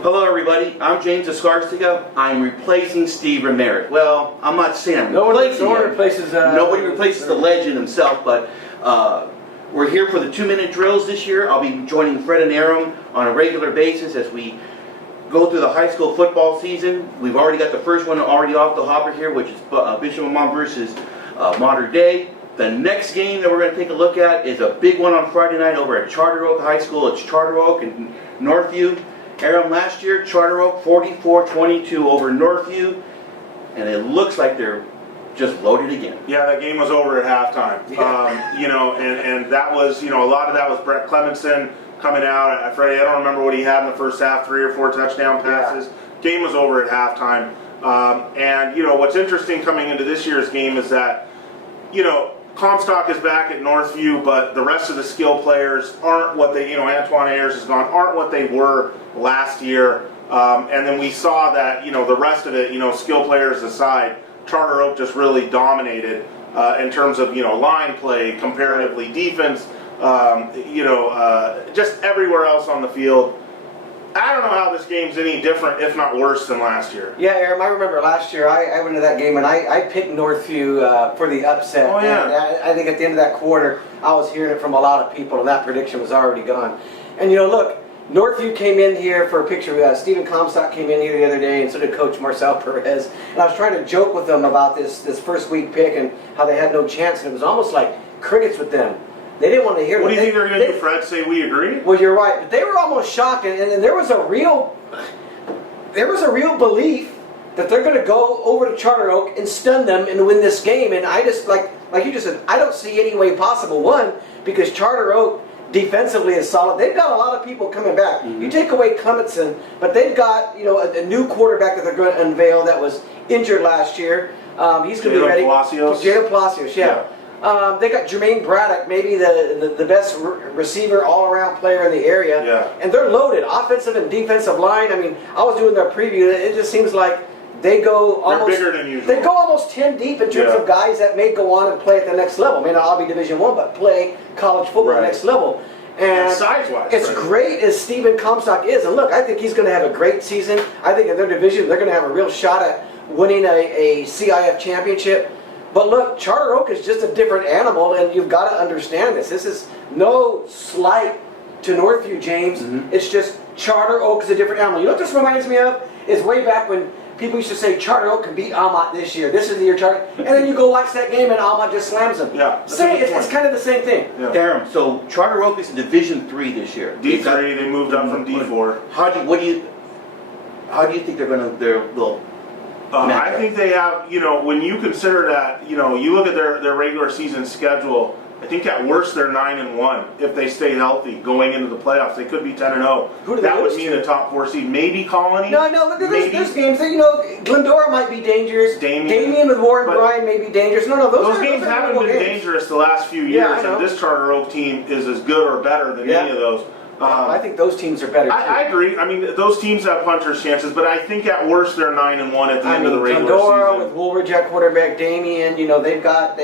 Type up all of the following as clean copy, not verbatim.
Hello everybody, I'm James Escarcega. I'm replacing Steve Ramirez. Well, I'm not saying I'm replacing him. Nobody replaces the legend himself, but we're here for the 2-minute drills this year. I'll be joining Fred and Aram on a regular basis as we go through the high school football season. We've already got the first one already off the hopper here, which is Bishop Amon versus Mater Dei. The next game that we're going to take a look at is a big one on Friday night over at Charter Oak High School. It's Charter Oak and Northview. Aram last year, Charter Oak 44-22 over Northview, and it looks like they're just loaded again. Yeah, that game was over at halftime. And that was, a lot of that was Brett Clemenson coming out. Freddie, I don't remember what he had in the first half, 3 or 4 touchdown passes. Yeah. Game was over at halftime. What's interesting coming into this year's game is that, Comstock is back at Northview, but the rest of the skill players aren't what they, Antoine Ayers is gone, aren't what they were last year. And then we saw that, the rest of it, skill players aside, Charter Oak just really dominated in terms of, line play, comparatively defense, just everywhere else on the field. I don't know how this game's any different, if not worse, than last year. Yeah, Aram, I remember last year I went into that game and I picked Northview for the upset. Oh, yeah. And I think at the end of that quarter, I was hearing it from a lot of people, and that prediction was already gone. And look, Northview came in here for a picture. Stephen Comstock came in here the other day, and so did Coach Marcel Perez. And I was trying to joke with them about this first week pick and how they had no chance, and it was almost like crickets with them. They didn't want to hear. What do you think they're going to do, Fred? Say we agree? Well, you're right, but they were almost shocked, and there was a real belief that they're going to go over to Charter Oak and stun them and win this game. And I just like you just said, I don't see any way possible. One, because Charter Oak defensively is solid. They've got a lot of people coming back. Mm-hmm. You take away Clemenson, but they've got a new quarterback that they're going to unveil that was injured last year. He's going to be ready. Jalen Palacios, yeah. They got Jermaine Braddock, maybe the best receiver, all-around player in the area. Yeah. And they're loaded, offensive and defensive line. I mean, I was doing their preview. It just seems like they go almost. They're bigger than usual. They go almost 10 deep in terms of guys that may go on and play at the next level. May not all be Division I, but play college football at the next level. And size-wise, as great as Stephen Comstock is, and look, I think he's going to have a great season. I think in their division, they're going to have a real shot at winning a CIF championship. But look, Charter Oak is just a different animal, and you've got to understand this. This is no slight to Northview, James. Mm-hmm. It's just Charter Oak is a different animal. You know what this reminds me of? Is way back when people used to say Charter Oak could beat Almont this year. This is the year Charter. And then you go watch that game, and Almont just slams them. Yeah, it's kind of the same thing. Yeah. Aram, so Charter Oak is in Division III this year. D3, they moved up from D4. How do you think they'll I think they have, when you consider that, you look at their regular season schedule, I think at worst they're 9-1 if they stay healthy going into the playoffs. They could be 10-0. That would mean the top 4 seed. Maybe Colony. No, there's games that, Glendora might be dangerous. Damien with Warren Bryan may be dangerous. Those games haven't been dangerous the last few years, and this Charter Oak team is as good or better than any of those. I think those teams are better too. I agree. I mean, those teams have puncher's chances, but I think at worst they're 9-1 at the end of the regular Glendora season. With Woolridge at quarterback, Damien, they've got.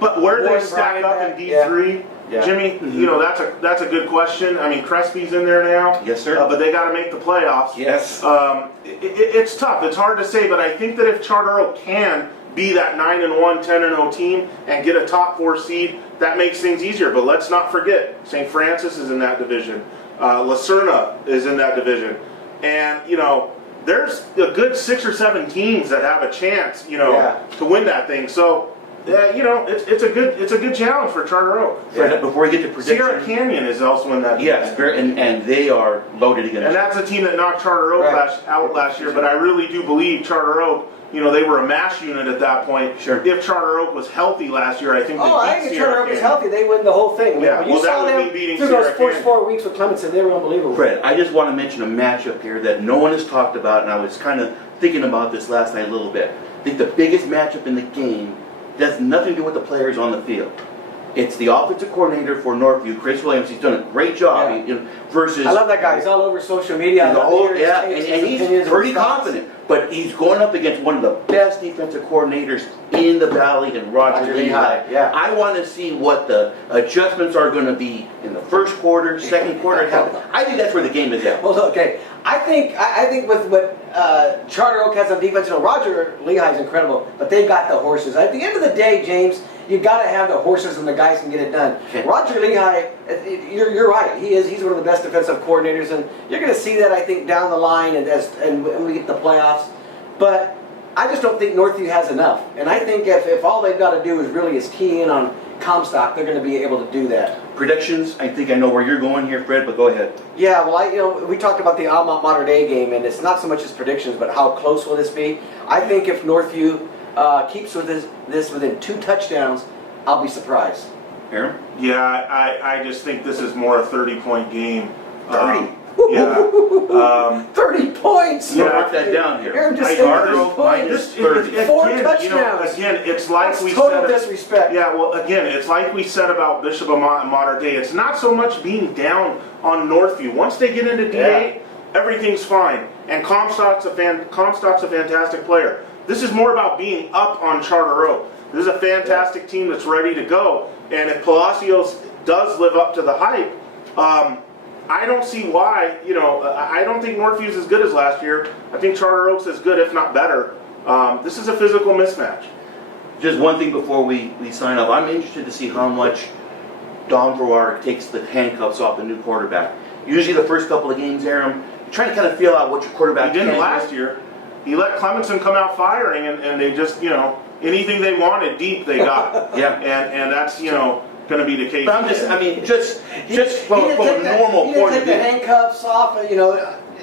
But where do they stack up in D3, Jimmy? Mm-hmm. That's a good question. I mean, Crespi's in there now. Yes, sir. But they got to make the playoffs. Yes. It's tough. It's hard to say, but I think that if Charter Oak can be that 9-1, 10-0 team and get a top 4 seed, that makes things easier. But let's not forget, St. Francis is in that division. Lacerna is in that division. And, there's a good 6 or 7 teams that have a chance, to win that thing. So, it's a good challenge for Charter Oak. Yeah. Before we get to predictions, Sierra Canyon is also in that division. Yes, and they are loaded again. And that's a team that knocked Charter Oak out last year. But I really do believe Charter Oak, they were a mash unit at that point. Sure. If Charter Oak was healthy last year, I think if Charter Oak is healthy, they win the whole thing. Yeah, you saw them beating through those first 4 weeks with Clemenson. They were unbelievable. Fred, I just want to mention a matchup here that no one has talked about, and I was kind of thinking about this last night a little bit. I think the biggest matchup in the game has nothing to do with the players on the field. It's the offensive coordinator for Northview, Chris Williams. He's done a great job. Versus, I love that guy. He's all over social media. And he's pretty confident. But he's going up against one of the best defensive coordinators in the Valley, and Roger Lehigh. Yeah. I want to see what the adjustments are going to be in the first quarter, second quarter. I think that's where the game is at. Well, okay. I think with what Charter Oak has on defense, Roger Lehigh's incredible, but they've got the horses. At the end of the day, James, you got to have the horses and the guys can get it done. Okay. Roger Lehigh, you're right. He's one of the best defensive coordinators, and you're going to see that, I think, down the line and when we get the playoffs. But I just don't think Northview has enough. And I think if all they've got to do is key in on Comstock, they're going to be able to do that. Predictions? I think I know where you're going here, Fred, but go ahead. Yeah, well, we talked about the Alma Mater Day game, and it's not so much as predictions, but how close will this be? I think if Northview keeps with this within 2 touchdowns, I'll be surprised. Aram? Yeah, I just think this is more a 30-point game. 30? Yeah. 30 points! Yeah, mark that down here. Aaron just said 30 points. 30. 4 Again, touchdowns. Again, it's like That's we total said. disrespect. Yeah, well, again, it's like we said about Bishop of Mater Day. It's not so much being down on Northview. Once they get into DA, everything's fine. And Comstock's a fantastic player. This is more about being up on Charter Oak. This is a fantastic team that's ready to go. And if Palacios does live up to the hype, I don't see why. I don't think Northview's as good as last year. I think Charter Oak's as good, if not better. This is a physical mismatch. Just one thing before we sign up. I'm interested to see how much Don Verwar takes the handcuffs off the new quarterback. Usually the first couple of games, Aram, you're trying to kind of feel out what your quarterback He didn't can last do. year. He let Clemenson come out firing, and they just, anything they wanted deep, they got. Yeah. And that's, going to be the case. But I'm just from a normal he didn't point take of the view. handcuffs off,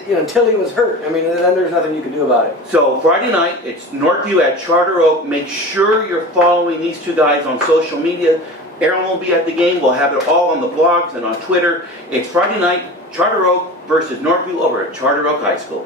until he was hurt. I mean, then there's nothing you can do about it. So Friday night, it's Northview at Charter Oak. Make sure you're following these two guys on social media. Aaron will be at the game. We'll have it all on the blogs and on Twitter. It's Friday night, Charter Oak versus Northview over at Charter Oak High School.